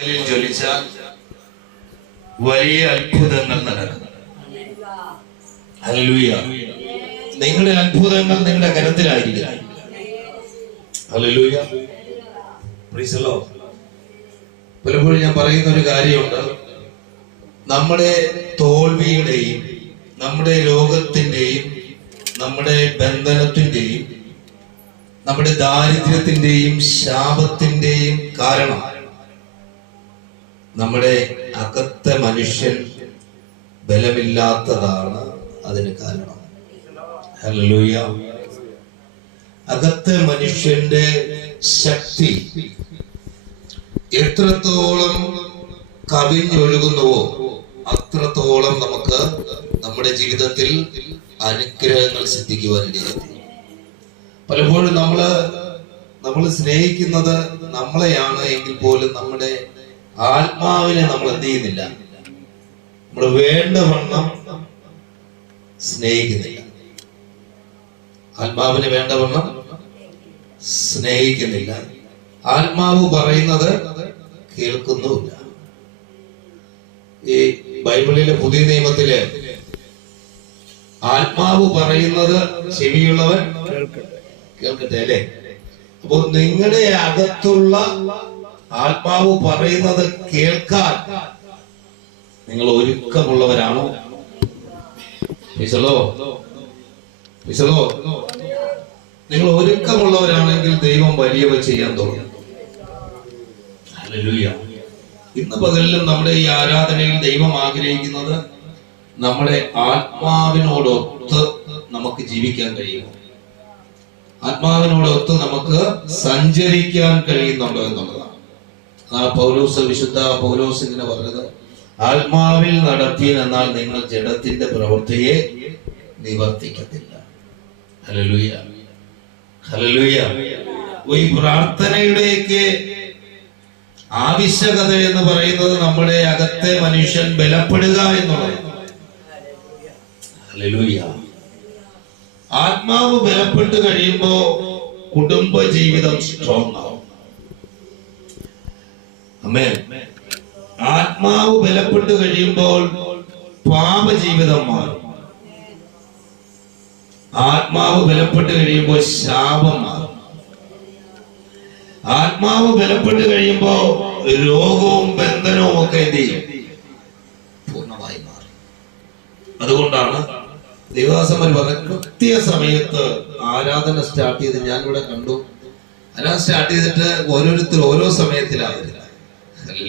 ജ്വലിച്ചാൽ വലിയ അത്ഭുതങ്ങൾ നടക്കും. ഹല്ലേലൂയ. നിങ്ങളുടെ അത്ഭുതങ്ങൾ നിങ്ങളുടെ കരത്തിലായിരിക്കും. ഹല്ലേലൂയ. Praise the Lord. പലപ്പോഴും ഞാൻ പറയുന്ന ഒരു കാര്യമുണ്ട്. നമ്മുടെ തോൽവിയുടെയും നമ്മുടെ രോഗത്തിന്റെയും നമ്മുടെ ബന്ധനത്തിന്റെയും നമ്മുടെ ദാരിദ്ര്യത്തിന്റെയും ശാപത്തിന്റെയും കാരണം നമ്മുടെ അകത്തെ മനുഷ്യൻ ബലമില്ലാത്തതാണ് അതിന് കാരണം. ഹല്ലേലൂയ. അകത്തെ മനുഷ്യന്റെ ശക്തി എത്രത്തോളം കവിഞ്ഞൊഴുകുന്നുവോ അത്രത്തോളം നമുക്ക് നമ്മുടെ ജീവിതത്തിൽ അനുഗ്രഹങ്ങൾ സിദ്ധിക്കുവാനിടയായി. പലപ്പോഴും നമ്മൾ സ്നേഹിക്കുന്നത് നമ്മളെയാണ് എങ്കിൽ പോലും നമ്മുടെ ആത്മാവിനെ നമ്മൾ എന്ത് ചെയ്യുന്നില്ല, നമ്മൾ വേണ്ടവണ്ണം സ്നേഹിക്കുന്നില്ല. ആത്മാവിനെ വേണ്ടവണ്ണം സ്നേഹിക്കുന്നില്ല. ആത്മാവ് പറയുന്നത് കേൾക്കുന്നുമില്ല. ഈ ബൈബിളിലെ പുതിയ നിയമത്തിലെ ആത്മാവ് പറയുന്നത് ചെവിയുള്ളവൻ കേൾക്കട്ടെ അല്ലേ? അപ്പൊ നിങ്ങളുടെ അകത്തുള്ള ആത്മാവ് പറയുന്നത് കേൾക്കാൻ നിങ്ങൾ ഒരുക്കമുള്ളവരാണോ? നിങ്ങൾ ഒരുക്കമുള്ളവരാണെങ്കിൽ ദൈവം വലിയവ ചെയ്യാൻ തുടങ്ങും. ഹല്ലേലൂയ. ഇന്ന് പകലിലും നമ്മുടെ ഈ ആരാധനയിൽ ദൈവം ആഗ്രഹിക്കുന്നത് നമ്മുടെ ആത്മാവിനോടൊത്ത് നമുക്ക് ജീവിക്കാൻ കഴിയുമോ, ആത്മാവിനോടൊത്ത് നമുക്ക് സഞ്ചരിക്കാൻ കഴിയുന്നുണ്ടോ എന്നുള്ളതാണ്. വിശുദ്ധ പൗലോസ് ഇങ്ങനെ പറഞ്ഞത്, ആത്മാവിൽ നടപ്പീൻ എന്നാൽ നിങ്ങൾ ജഡത്തിന്റെ പ്രവൃത്തിയെ നിവർത്തിക്കത്തില്ല. ഹല്ലേലൂയ. ഹല്ലേലൂയ. ഈ പ്രാർത്ഥനയുടെയൊക്കെ ആവശ്യകത എന്ന് പറയുന്നത് നമ്മുടെ അകത്തെ മനുഷ്യൻ ബലപ്പെടുക എന്നുള്ളതാണ്. ഹല്ലേലൂയ. ആത്മാവ് ബലപ്പെട്ട് കഴിയുമ്പോ കുടുംബ ജീവിതം സ്ട്രോങ് ആവും. ആമേൻ. ആത്മാവ് ബലപ്പെട്ട് കഴിയുമ്പോൾ പാപജീവിതം മാറും. ആത്മാവ് ബലപ്പെട്ട് കഴിയുമ്പോൾ ശാപം മാറും. ആത്മാവ് ബലപ്പെട്ട് കഴിയുമ്പോ രോഗവും ബന്ധനവും ഒക്കെ എന്ത് ചെയ്യും? പൂർണ്ണമായി മാറും. അതുകൊണ്ടാണ് ദേവദാസന്മാർ പറഞ്ഞ കൃത്യ സമയത്ത് ആരാധന സ്റ്റാർട്ട് ചെയ്ത് ഞാനിവിടെ കണ്ടു. ആരാധന സ്റ്റാർട്ട് ചെയ്തിട്ട് ഓരോരുത്തർ ഓരോ സമയത്തിലായിരുന്നു.